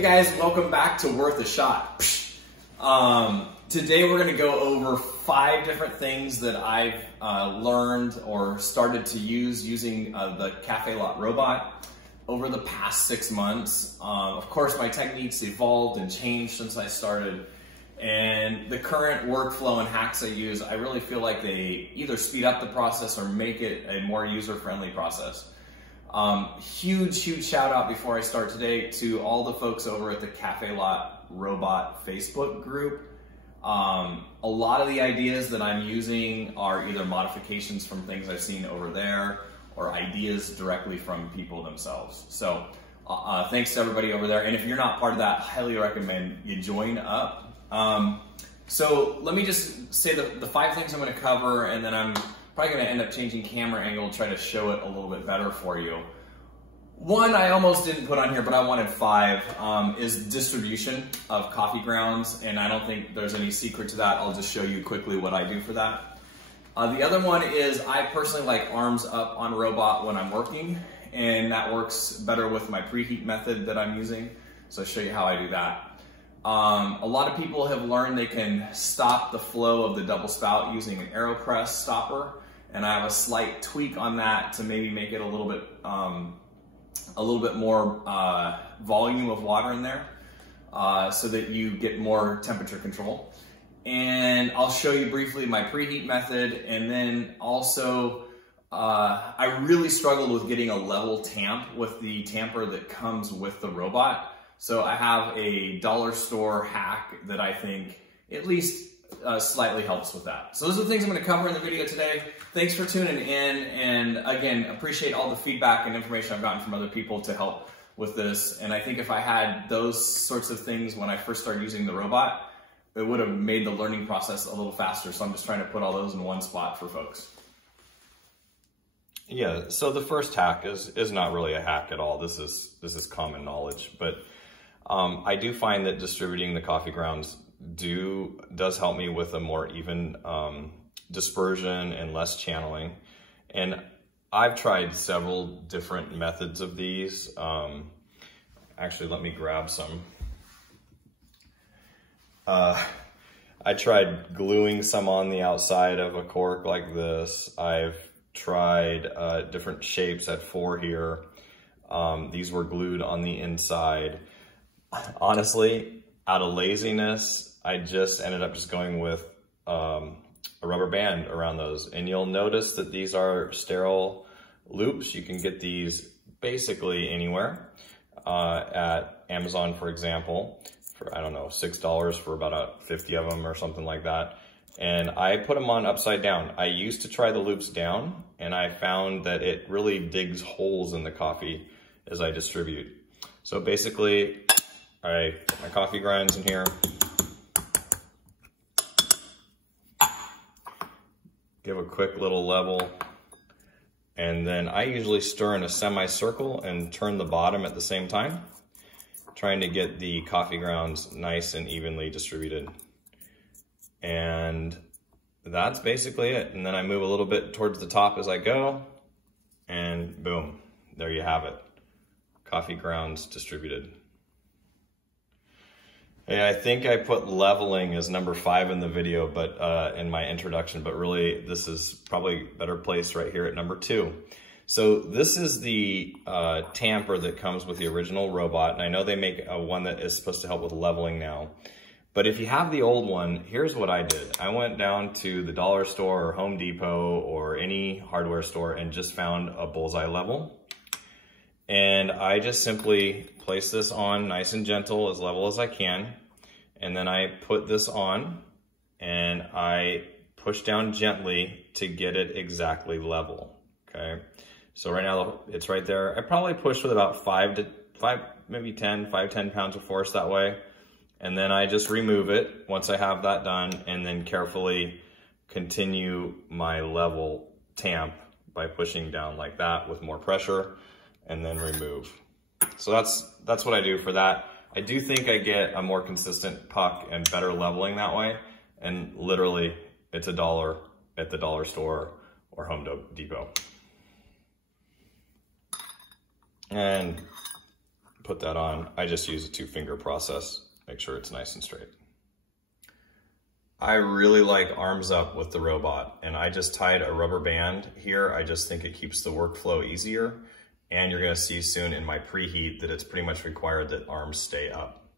Hey guys, welcome back to Worth a Shot. Today we're going to go over 5 different things that I've learned or started to use using the Cafetlat Robot over the past 6 months. Of course, my techniques evolved and changed since I started, and the current workflow and hacks I use, I really feel like they either speed up the process or make it a more user-friendly process. Huge shout out before I start today to all the folks over at the Cafetlat Robot Facebook group. A lot of the ideas that I'm using are either modifications from things I've seen over there or ideas directly from people themselves. So thanks to everybody over there. And if you're not part of that, highly recommend you join up. So let me just say the 5 things I'm going to cover, and then I'm probably going to end up changing camera angle to try to show it a little bit better for you. One I almost didn't put on here, but I wanted 5, is distribution of coffee grounds, and I don't think there's any secret to that. I'll just show you quickly what I do for that. The other one is I personally like arms up on robot when I'm working, and that works better with my preheat method that I'm using, so I'll show you how I do that. A lot of people have learned they can stop the flow of the double spout using an Aeropress stopper, and I have a slight tweak on that to maybe make it a little bit more volume of water in there, so that you get more temperature control. And I'll show you briefly my preheat method, and then also I really struggled with getting a level tamp with the tamper that comes with the robot. So I have a dollar store hack that I think at least slightly helps with that. So those are the things I'm going to cover in the video today. Thanks for tuning in, and again, appreciate all the feedback and information I've gotten from other people to help with this. And I think if I had those sorts of things when I first started using the robot, it would have made the learning process a little faster. So I'm just trying to put all those in one spot for folks. Yeah, so the first hack is not really a hack at all. This is common knowledge, but I do find that distributing the coffee grounds does help me with a more even dispersion and less channeling. And I've tried several different methods of these. Actually, let me grab some. I tried gluing some on the outside of a cork like this. I've tried different shapes at 4 here. These were glued on the inside. Honestly, out of laziness, I just ended up just going with a rubber band around those. And you'll notice that these are sterile loops. You can get these basically anywhere, at Amazon, for example, for, I don't know, $6 for about 50 of them or something like that. And I put them on upside down. I used to try the loops down, and I found that it really digs holes in the coffee as I distribute. So basically, I put my coffee grinds in here, give a quick little level, and then I usually stir in a semicircle and turn the bottom at the same time, trying to get the coffee grounds nice and evenly distributed. And that's basically it. And then I move a little bit towards the top as I go, and boom, there you have it. Coffee grounds distributed. Yeah, I think I put leveling as number 5 in the video, but in my introduction, but really this is probably a better place right here at number 2. So this is the tamper that comes with the original robot, and I know they make one that is supposed to help with leveling now. But if you have the old one, here's what I did. I went down to the dollar store or Home Depot or any hardware store and just found a bullseye level. And I just simply place this on nice and gentle, as level as I can. And then I put this on and I push down gently to get it exactly level, okay? So right now it's right there. I probably push with about 5 to 10 pounds of force that way. And then I just remove it once I have that done, and then carefully continue my level tamp by pushing down like that with more pressure, and then remove. So that's what I do for that. I do think I get a more consistent puck and better leveling that way. And literally, it's $1 at the dollar store or Home Depot. And put that on, I just use a 2-finger process, make sure it's nice and straight. I really like arms up with the robot, and I just tied a rubber band here. I just think it keeps the workflow easier, and you're gonna see soon in my preheat that it's pretty much required that arms stay up.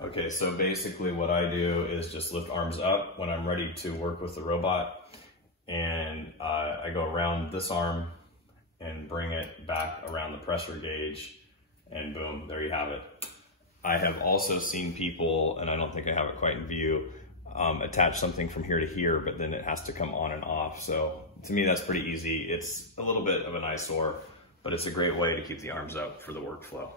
Okay, so basically what I do is just lift arms up when I'm ready to work with the robot, and I go around this arm and bring it back around the pressure gauge, and boom, there you have it. I have also seen people, and I don't think I have it quite in view, attach something from here to here, but then it has to come on and off. So to me, that's pretty easy. It's a little bit of an eyesore, but it's a great way to keep the arms up for the workflow.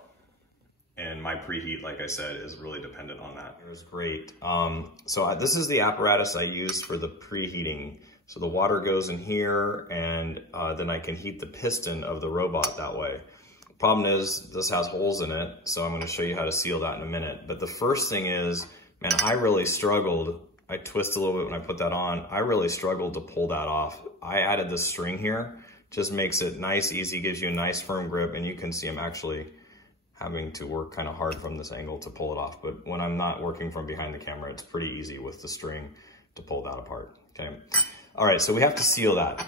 And my preheat, like I said, is really dependent on that. It was great. This is the apparatus I use for the preheating. So the water goes in here, and then I can heat the piston of the robot that way. Problem is, this has holes in it, so I'm gonna show you how to seal that in a minute. But the first thing is, man, I really struggled. I twist a little bit when I put that on. I really struggled to pull that off. I added this string here, just makes it nice, easy, gives you a nice firm grip, and you can see I'm actually having to work kind of hard from this angle to pull it off. But when I'm not working from behind the camera, it's pretty easy with the string to pull that apart, okay? All right, so we have to seal that.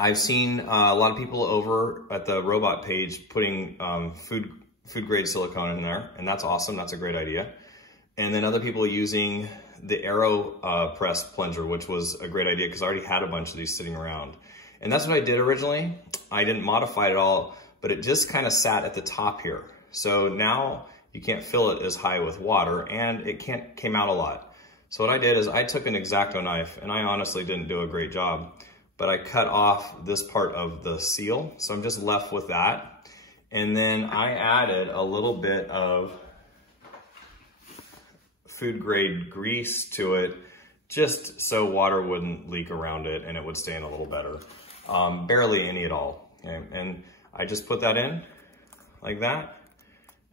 I've seen a lot of people over at the robot page putting food grade silicone in there, and that's awesome, that's a great idea. And then other people using the Aeropress plunger, which was a great idea because I already had a bunch of these sitting around. And that's what I did originally. I didn't modify it at all, but it just kind of sat at the top here. So now you can't fill it as high with water, and it came out a lot. So what I did is I took an X-Acto knife, and I honestly didn't do a great job, but I cut off this part of the seal. So I'm just left with that. And then I added a little bit of food grade grease to it, just so water wouldn't leak around it and it would stay in a little better. Barely any at all. Okay? And I just put that in like that.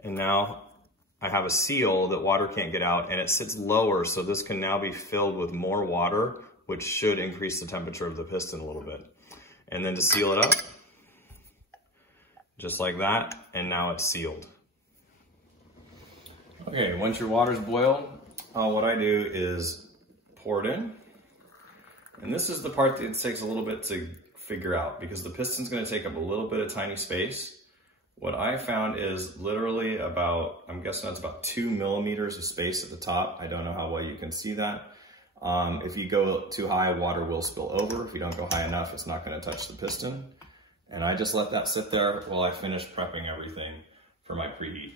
And now I have a seal that water can't get out, and it sits lower, so this can now be filled with more water, which should increase the temperature of the piston a little bit. And then to seal it up, just like that, and now it's sealed. Okay, once your water's boiled, what I do is pour it in. And this is the part that takes a little bit to figure out, because the piston's gonna take up a little bit of tiny space. What I found is literally about, I'm guessing that's about 2 millimeters of space at the top. I don't know how well you can see that. If you go too high, water will spill over. If you don't go high enough, it's not gonna touch the piston. And I just let that sit there while I finish prepping everything for my preheat.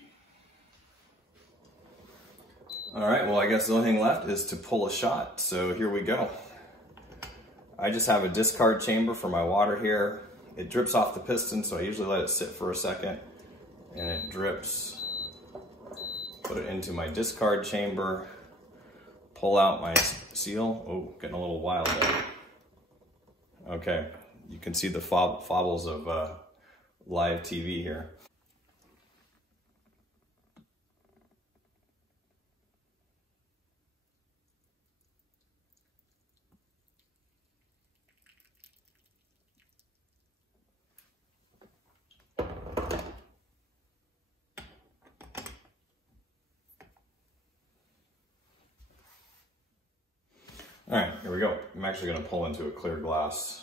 All right, well, I guess the only thing left is to pull a shot. So here we go. I just have a discard chamber for my water here. It drips off the piston, so I usually let it sit for a second, and it drips. Put it into my discard chamber, pull out my seal. Oh, getting a little wild there. Okay, you can see the fobbles of live TV here. All right, here we go. I'm actually gonna pull into a clear glass.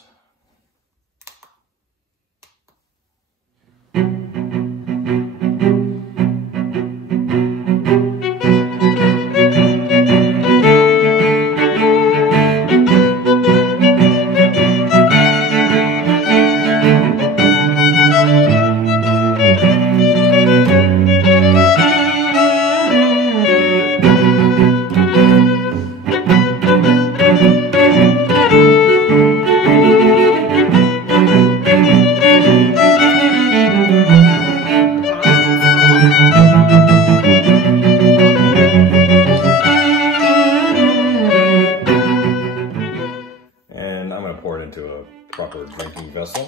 Drinking vessel.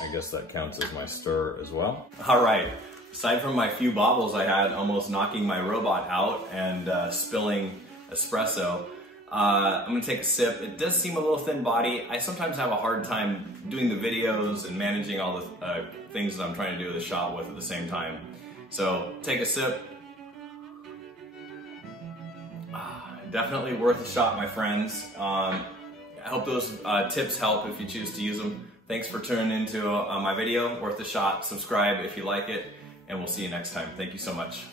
I guess that counts as my stir as well. All right, aside from my few bobbles I had almost knocking my robot out and spilling espresso, I'm gonna take a sip. It does seem a little thin body. I sometimes have a hard time doing the videos and managing all the things that I'm trying to do with the shot with at the same time. So take a sip. Definitely worth a shot, my friends. I hope those tips help if you choose to use them. Thanks for tuning into my video. Worth a shot. Subscribe if you like it, and we'll see you next time. Thank you so much.